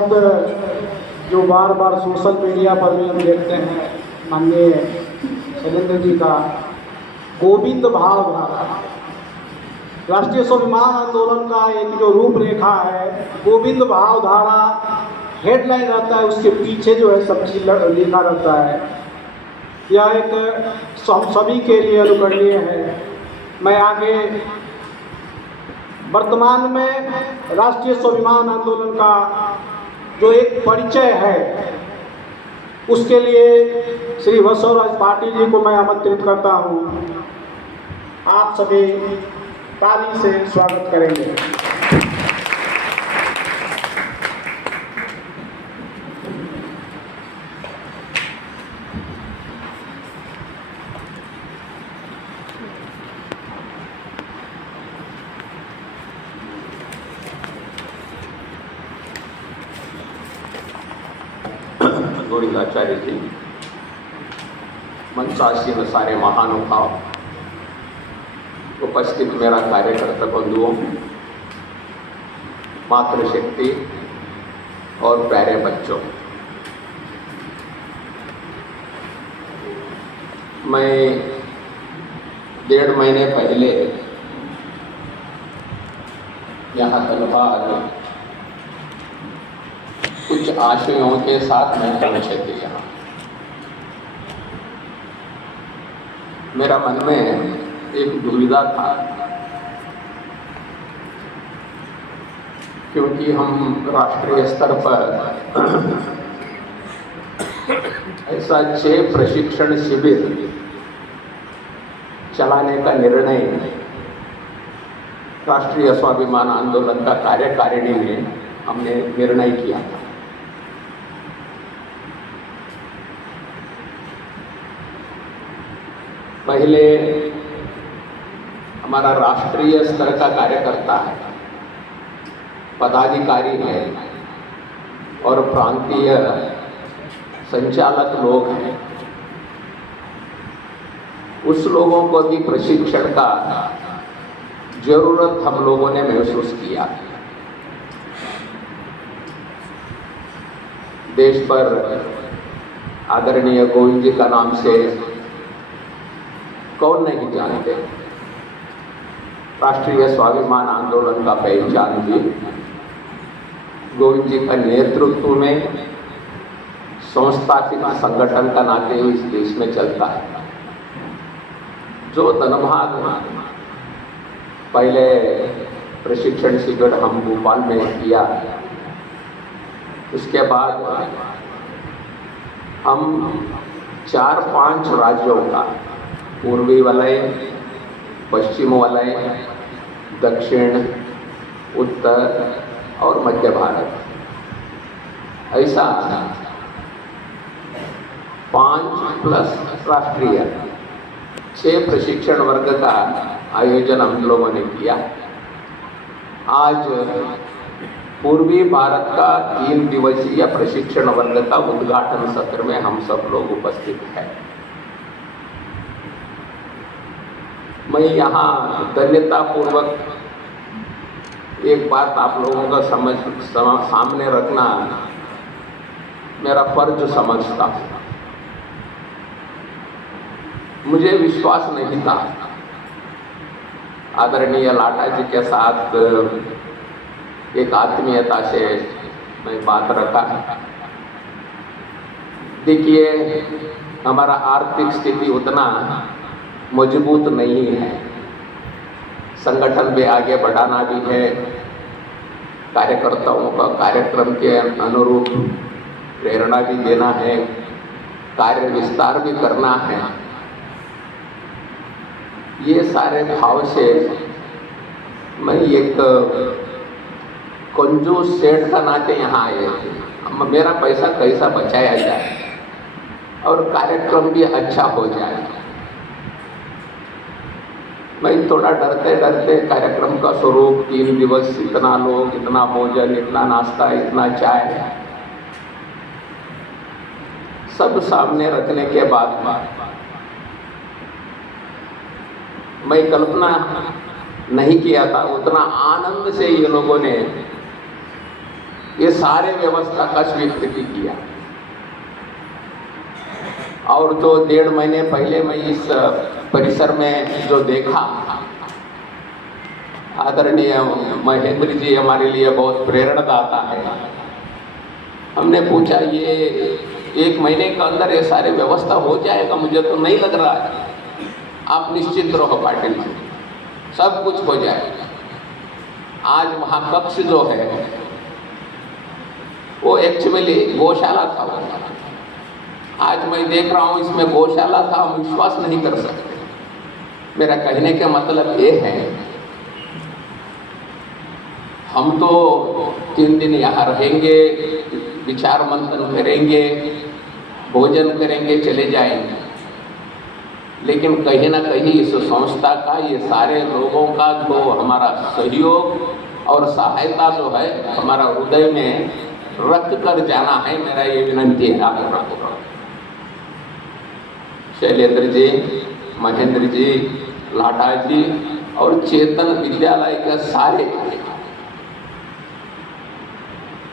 जो बार बार social media पर भी हम देखते हैं माननीय शैलेंद्र जी का गोविंद भाव धारा, राष्ट्रीय स्वाभिमान आंदोलन का एक जो रूपरेखा है, गोविंद भाव धारा हेडलाइन रहता है, उसके पीछे जो है सब चीज लिखा रहता है। यह एक हम सभी के लिए अनुकरणीय है। मैं आगे वर्तमान में राष्ट्रीय स्वाभिमान आंदोलन का जो एक परिचय है, उसके लिए श्री बसवराज पाटिल जी को मैं आमंत्रित करता हूं। आप सभी ताली से स्वागत करेंगे। गोविंदाचार्य जी, मंचासीन सारे महानुभाव, उपस्थित मेरा कार्यकर्ता बंधुओं, मातृशक्ति और प्यारे बच्चों, मैं 1.5 महीने पहले यहाँ धनबाद कुछ आशयों के साथ मैं पहुंचे थे। यहाँ मेरा मन में एक दुविधा था, क्योंकि हम राष्ट्रीय स्तर पर ऐसा 6 प्रशिक्षण शिविर चलाने का निर्णय राष्ट्रीय स्वाभिमान आंदोलन का कार्यकारिणी में हमने निर्णय किया था। पहले हमारा राष्ट्रीय स्तर का कार्यकर्ता है, पदाधिकारी है और प्रांतीय संचालक लोग हैं। उस लोगों को भी प्रशिक्षण का जरूरत हम लोगों ने महसूस किया। देश पर आदरणीय गोविंद जी का नाम से कौन नहीं जानते। राष्ट्रीय स्वाभिमान आंदोलन का पहचान भी गोविंद जी का नेतृत्व में संस्थापित संगठन का नाते ही इस देश में चलता है। जो धनबाद पहले प्रशिक्षण शिविर हम भोपाल में किया, उसके बाद हम 4-5 राज्यों का, पूर्वी वलय, पश्चिम वलय, दक्षिण, उत्तर और मध्य भारत, ऐसा 5+ राष्ट्रीय 6 प्रशिक्षण वर्ग का आयोजन हम लोगों ने किया। आज पूर्वी भारत का 3 दिवसीय प्रशिक्षण वर्ग का उद्घाटन सत्र में हम सब लोग उपस्थित हैं। मैं यहाँ धन्यतापूर्वक एक बात आप लोगों का सामने रखना मेरा फर्ज समझता हूँ। मुझे विश्वास नहीं था, आदरणीय लाटा जी के साथ एक आत्मीयता से मैं बात रखा। देखिए, हमारा आर्थिक स्थिति उतना मजबूत नहीं है, संगठन भी आगे बढ़ाना भी है, कार्यकर्ताओं का कार्यक्रम के अनुरूप प्रेरणा भी देना है, कार्य विस्तार भी करना है। ये सारे भाव से मैं एक कंजूस सेठ का नाते यहाँ आए थे। मेरा पैसा कैसा बचाया जाए और कार्यक्रम भी अच्छा हो जाए। मैं थोड़ा डरते डरते कार्यक्रम का स्वरूप 3 दिवस, इतना लोग, इतना भोजन, इतना नाश्ता, इतना चाय, सब सामने रखने के बाद मैं कल्पना नहीं किया था उतना आनंद से ये लोगों ने ये सारे व्यवस्था का स्वीकृति किया। और जो 1.5 महीने पहले मैं इस परिसर में जो देखा, आदरणीय महेंद्र जी हमारे लिए बहुत प्रेरणादाता है। हमने पूछा ये 1 महीने के अंदर ये सारे व्यवस्था हो जाएगा? मुझे तो नहीं लग रहा है। आप निश्चित रहो पाटिल जी, सब कुछ हो जाएगा। आज वहाँ कक्ष जो है वो एक्चुअली गौशाला था। आज मैं देख रहा हूँ इसमें गौशाला था, हम विश्वास नहीं कर सकते। मेरा कहने का मतलब ये है, हम तो 3 दिन यहाँ रहेंगे, विचार मंथन करेंगे, भोजन करेंगे, चले जाएंगे। लेकिन कहीं ना कहीं इस संस्था का, ये सारे लोगों का जो हमारा सहयोग और सहायता जो है हमारा हृदय में रख कर जाना है। मेरा ये विनंती है आप लोगों को। शैलेंद्र जी, महेंद्र जी, लाटा जी और चेतन विद्यालय के सारे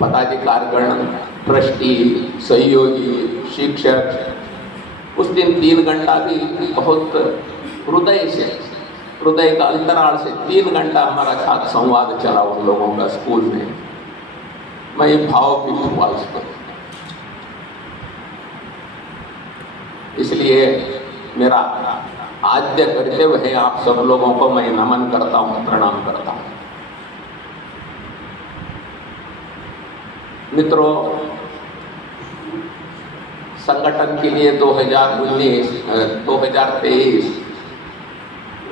पदाधिकारगण, ट्रस्टी, सहयोगी, शिक्षक, उस दिन 3 घंटा भी बहुत हृदय का अंतराल से 3 घंटा हमारा साथ संवाद चला उन लोगों का स्कूल में। मैं भावुक हुआ उस पर। इसलिए मेरा आद्य करते हुए आप सब लोगों को मैं नमन करता हूँ, प्रणाम करता हूँ। मित्रों, संगठन के लिए 2023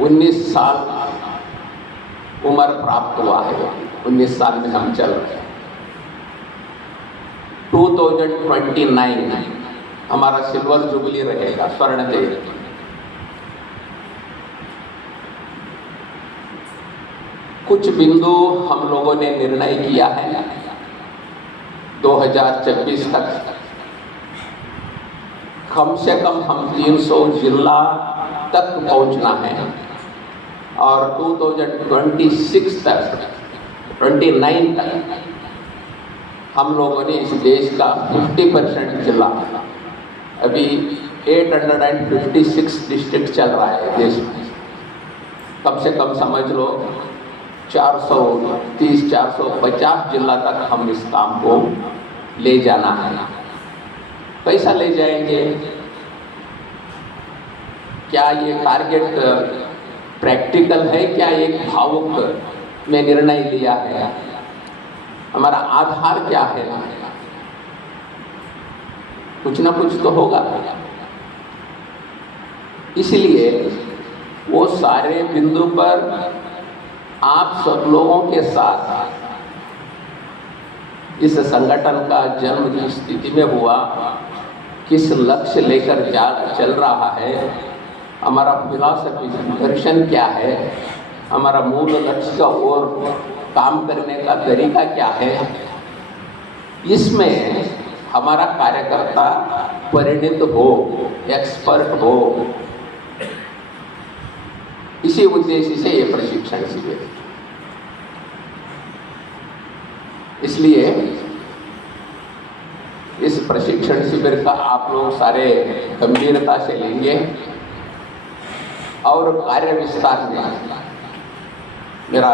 19 साल उम्र प्राप्त हुआ है। 19 साल में हम चल रहे हैं। 2029 हमारा सिल्वर जुबली रहेगा, स्वर्ण जयंती। कुछ बिंदु हम लोगों ने निर्णय किया है 2026 तक कम से कम हम 300 जिला तक पहुंचना है और 2026 तक 29 तक हम लोगों ने इस देश का 50% जिला, अभी 856 डिस्ट्रिक्ट चल रहा है देश में, कम से कम समझ लो 430-450 जिला तक हम इस काम को ले जाना है। कैसा ले जाएंगे? क्या ये टारगेट प्रैक्टिकल है? क्या एक भावुक में निर्णय लिया है? हमारा आधार क्या है? कुछ ना कुछ तो होगा। इसलिए वो सारे बिंदु पर आप सब लोगों के साथ इस संगठन का जन्म जिस स्थिति में हुआ, किस लक्ष्य लेकर चल रहा है, हमारा फिलॉसफी दर्शन क्या है, हमारा मूल लक्ष्य का और काम करने का तरीका क्या है, इसमें हमारा कार्यकर्ता परिणित हो, एक्सपर्ट हो, इसी उद्देश्य से ये प्रशिक्षण शिविर। इसलिए इस प्रशिक्षण शिविर का आप लोग सारे गंभीरता से लेंगे और कार्य विस्तार में मेरा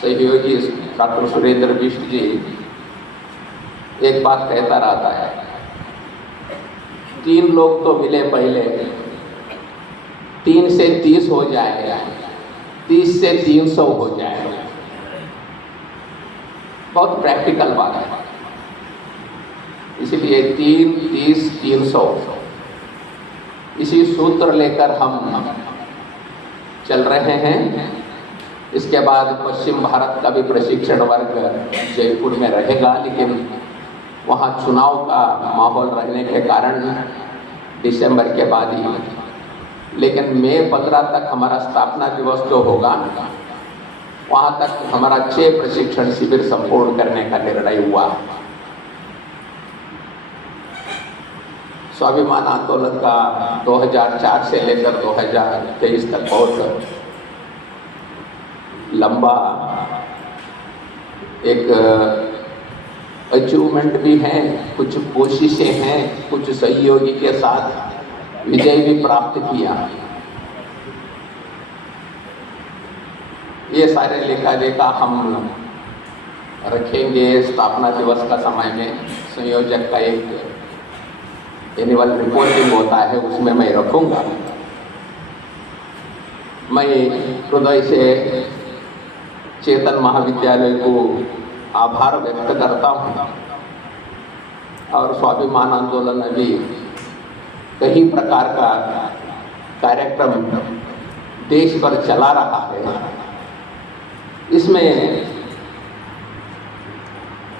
सहयोगी डॉक्टर सुरेंद्र बिष्ट जी एक बात कहता रहता है, 3 लोग तो मिले पहले, 3 से 30 हो जाएगा, 30 से 300 हो जाएगा। बहुत प्रैक्टिकल बात है। इसलिए 3, 30, 300 इसी सूत्र लेकर हम चल रहे हैं। इसके बाद पश्चिम भारत का भी प्रशिक्षण वर्ग जयपुर में रहेगा, लेकिन वहाँ चुनाव का माहौल रहने के कारण दिसंबर के बाद ही, लेकिन मई 15 तक हमारा स्थापना दिवस जो होगा वहाँ तक हमारा 6 प्रशिक्षण शिविर संपूर्ण करने का निर्णय हुआ। स्वाभिमान आंदोलन का 2004 से लेकर 2023 तक बहुत लंबा एक अचीवमेंट भी हैं, कुछ कोशिशें हैं, कुछ सहयोगी के साथ विजय भी प्राप्त किया। ये सारे लेखा हम रखेंगे स्थापना दिवस का समय में। संयोजक का एक एनुअल रिपोर्टिंग होता है, उसमें मैं रखूंगा। मैं हृदय से चेतन महाविद्यालय को आभार व्यक्त करता हूँ और स्वाभिमान आंदोलन में भी कई प्रकार का कार्यक्रम देश भर चला रहा है। इसमें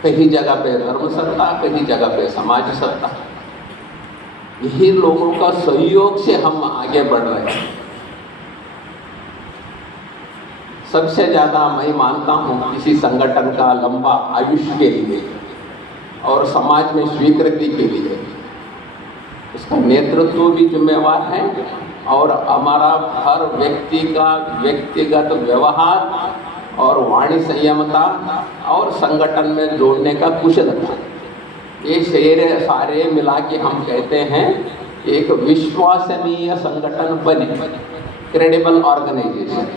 कहीं जगह पे धर्म सत्ता, कहीं जगह पे समाज सत्ता, यही लोगों का सहयोग से हम आगे बढ़ रहे हैं। सबसे ज़्यादा मैं मानता हूँ किसी संगठन का लंबा आयुष्य के लिए और समाज में स्वीकृति के लिए उसका नेतृत्व भी जिम्मेवार है और हमारा हर व्यक्ति का व्यक्तिगत व्यवहार और वाणी संयमता और संगठन में जोड़ने का कुशलता, ये सारे मिला के हम कहते हैं एक विश्वसनीय संगठन बने, क्रेडिबल ऑर्गेनाइजेशन।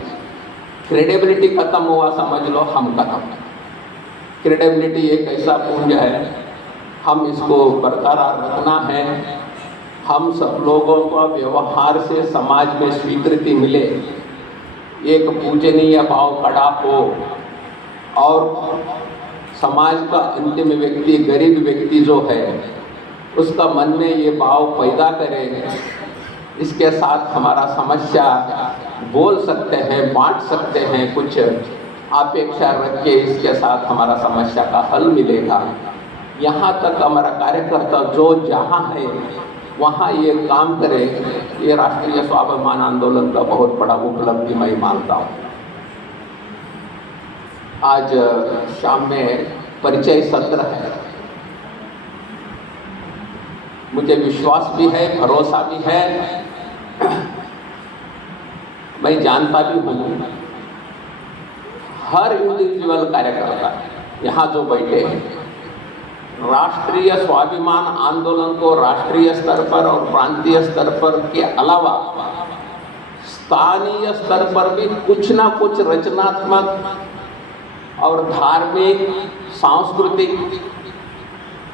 क्रेडिबिलिटी खत्म हुआ समझ लो हम खत्म। क्रेडिबिलिटी एक ऐसा पुंज है, हम इसको बरकरार रखना है। हम सब लोगों का व्यवहार से समाज में स्वीकृति मिले, एक पूजनीय भाव खड़ा हो और समाज का अंतिम व्यक्ति, गरीब व्यक्ति जो है, उसका मन में ये भाव पैदा करे। इसके साथ हमारा समस्या बोल सकते हैं, बांट सकते हैं, कुछ अपेक्षा रख के इसके साथ हमारा समस्या का हल मिलेगा। यहाँ तक हमारा कार्यकर्ता जो जहाँ है वहाँ ये काम करे, ये राष्ट्रीय स्वाभिमान आंदोलन का बहुत बड़ा उपलब्धि मैं मानता हूँ। आज शाम में परिचय सत्र है। मुझे विश्वास भी है, भरोसा भी है, मैं जानता भी हूँ हर इंडिविजुअल कार्यकर्ता यहाँ जो बैठे हैं राष्ट्रीय स्वाभिमान आंदोलन को राष्ट्रीय स्तर पर और प्रांतीय स्तर पर के अलावा स्थानीय स्तर पर भी कुछ ना कुछ रचनात्मक और धार्मिक, सांस्कृतिक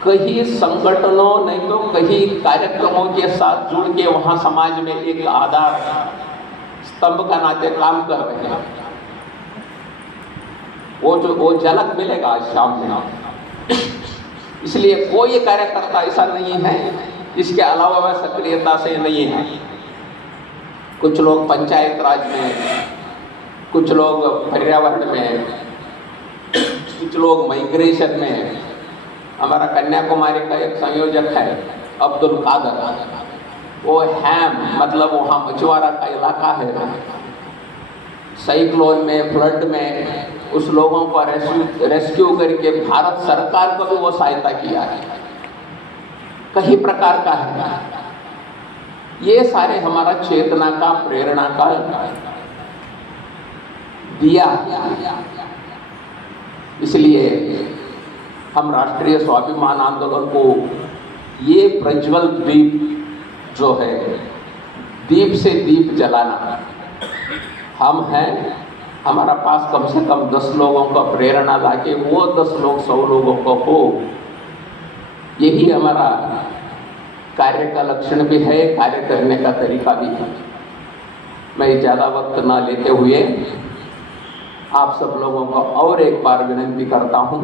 कई संगठनों नहीं तो कई कार्यक्रमों के साथ जुड़ के वहाँ समाज में एक आधार स्तंभ का नाते काम कर रहे हैं। वो झलक मिलेगा आज शाम में। इसलिए कोई कार्यकर्ता ऐसा नहीं है इसके अलावा वह सक्रियता से नहीं है। कुछ लोग पंचायत राज में, कुछ लोग पर्यावरण में, कुछ लोग माइग्रेशन में। हमारा कन्याकुमारी का एक संयोजक है अब्दुल कादर, वो हैम मतलब वहाँ मछुआरा का इलाका है। साइक्लोन में, फ्लड में उस लोगों को रेस्क्यू करके भारत सरकार को भी वो सहायता किया है, कई प्रकार का है। ये सारे हमारा चेतना का, प्रेरणा का दिया। इसलिए हम राष्ट्रीय स्वाभिमान आंदोलन को ये प्रज्वल दीप जो है, दीप से दीप जलाना हम हैं। हमारा पास कम से कम 10 लोगों का प्रेरणा लाके वो 10 लोग 100 लोगों को हो, यही हमारा कार्य का लक्षण भी है, कार्य करने का तरीका भी है। मैं ज़्यादा वक्त ना लेते हुए आप सब लोगों को और एक बार विनती करता हूँ,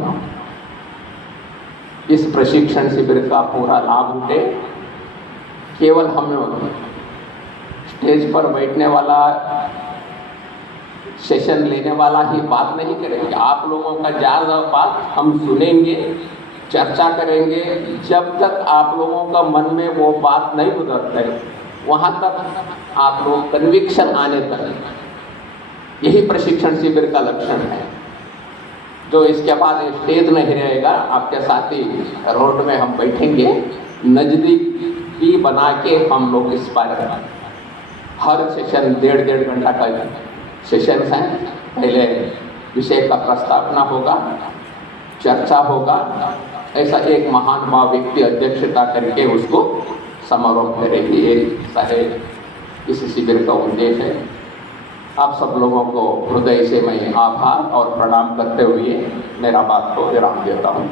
इस प्रशिक्षण शिविर का पूरा लाभ उठे। केवल हम स्टेज पर बैठने वाला, सेशन लेने वाला ही बात नहीं करेंगे। आप लोगों का ज़्यादा बात हम सुनेंगे, चर्चा करेंगे। जब तक आप लोगों का मन में वो बात नहीं उतरते वहाँ तक आप लोग कन्विक्शन आने तक, यही प्रशिक्षण शिविर का लक्षण है। जो इसके बाद स्टेज नहीं रहेगा, आपके साथ ही रोड में हम बैठेंगे, नज़दीकी बना के हम लोग इस पर हर सेशन 1.5 घंटा का सेशन हैं। पहले विषय का प्रस्तावना होगा, चर्चा होगा, ऐसा एक महान भाव व्यक्ति अध्यक्षता करके उसको समारोह करेंगे। ये सारे इस शिविर का उद्देश्य है। आप सब लोगों को हृदय से मैं आभार और प्रणाम करते हुए मेरा बात को विराम देता हूँ।